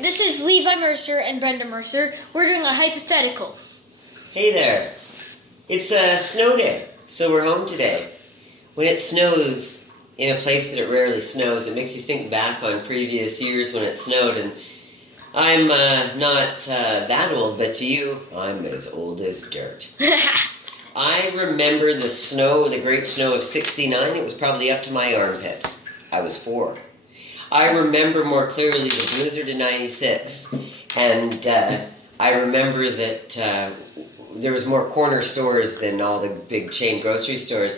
This is Levi Mercer and Brenda Mercer. We're doing a hypothetical. Hey there. It's a snow day, so we're home today. When it snows in a place that it rarely snows, it makes you think back on previous years when it snowed. And I'm not that old, but to you, I'm as old as dirt. I remember the snow, the great snow of '69. It was probably up to my armpits. I was 4. I remember more clearly the blizzard in '96, and I remember that there was more corner stores than all the big chain grocery stores,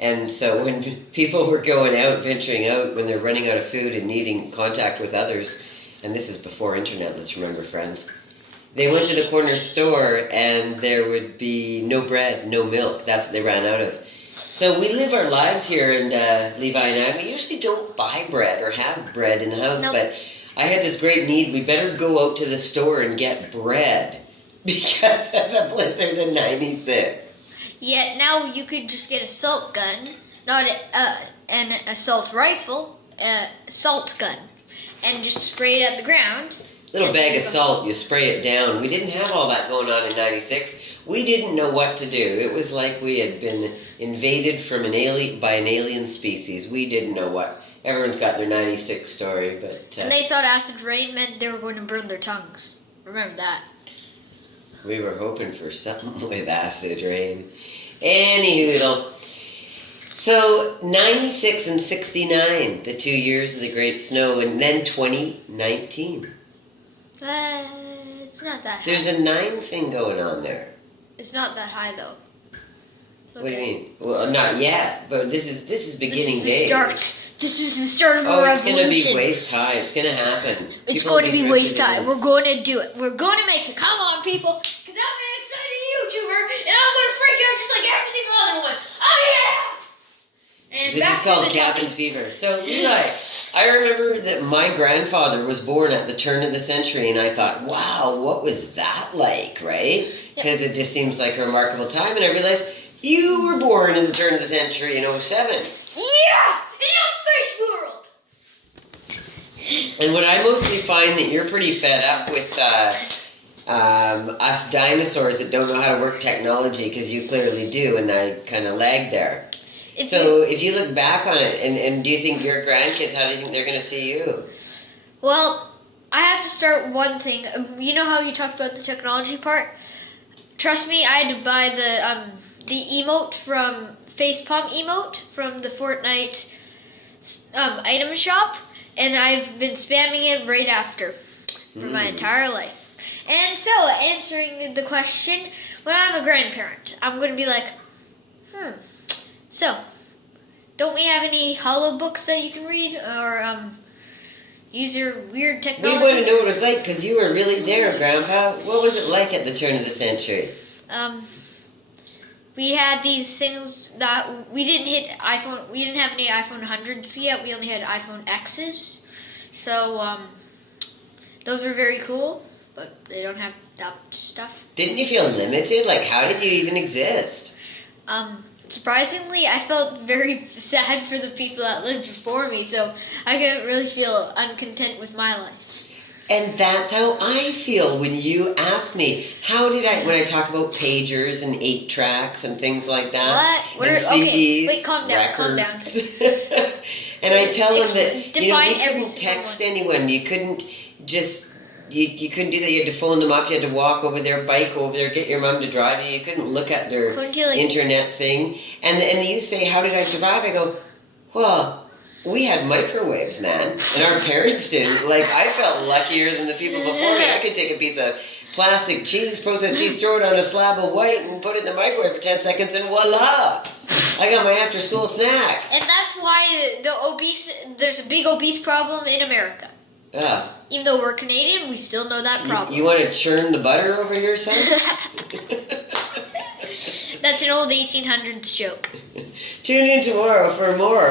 and so when people were going out, venturing out, when they're running out of food and needing contact with others, and this is before internet, let's remember, friends, they went to the corner store and there would be no bread, no milk. That's what they ran out of. So we live our lives here, and Levi and I, we usually don't buy bread or have bread in the house, Nope. But I had this great need. We better go out to the store and get bread because of the blizzard in '96. Yet now you could just get a salt gun, not an assault rifle, salt gun, and just spray it at the ground. Little bag of salt, you spray it down. We didn't have all that going on in '96. We didn't know what to do. It was like we had been invaded from by an alien species. We didn't know what. Everyone's got their '96 story, but... and they thought acid rain meant they were going to burn their tongues. Remember that. We were hoping for something with acid rain. Anyhoodle. So, '96 and '69, the 2 years of the Great Snow, and then 2019. It's not that high. There's a 9 thing going on there. It's not that high, though. What do you mean? Well, not yet, but this is beginning days. This is the start of a Oh, it's revolution. going to be waist high. It's going to happen. It's People going to be waist drinking high. and- We're going to do it. We're going to make it. Come on, people. Because I'm an exciting YouTuber, and I'm going to freak you out just like every single other one. Oh, yeah! And This is back to called the cabin topic. fever. So, Eli, I remember that my grandfather was born at the turn of the century, and I thought, wow, what was that like, right? Because it just seems like a remarkable time, and I realized you were born in the turn of the century in '07. Yeah! In your face world! And what I mostly find that you're pretty fed up with us dinosaurs that don't know how to work technology, because you clearly do, and I kind of lag there. So if you look back on it, and do you think your grandkids, how do you think they're going to see you? Well, I have to start one thing. You know how you talked about the technology part? Trust me, I had to buy the emote from Facepalm emote from the Fortnite item shop, and I've been spamming it right after for my entire life. And so, answering the question, when I'm a grandparent, I'm going to be like, so, don't we have any hollow books that you can read, or use your weird technology? We want to know what it was like, because you were really there, Grandpa. What was it like at the turn of the century? We had these things that we didn't hit iPhone. We didn't have any iPhone 100s yet. We only had iPhone X's. So those are very cool, but they don't have that stuff. Didn't you feel limited? Like, how did you even exist? Surprisingly, I felt very sad for the people that lived before me, so I couldn't really feel uncontent with my life. And that's how I feel when you ask me, when I talk about pagers and 8-tracks and things like that. What? And CDs, Okay, wait, calm down. And I tell them that, you Define couldn't every text single anyone. You couldn't just... You couldn't do that. You had to phone them up. You had to walk over their bike over there, get your mom to drive you. You couldn't look at their internet thing. And you say, how did I survive? I go, well, we had microwaves, man. And our parents didn't. Like, I felt luckier than the people before me. I could take a piece of plastic cheese, processed cheese, throw it on a slab of white, and put it in the microwave for 10 seconds, and voila! I got my after-school snack. And that's why there's a big obese problem in America. Yeah. Even though we're Canadian, we still know that problem. You want to churn the butter over here, son? That's an old 1800s joke. Tune in tomorrow for more.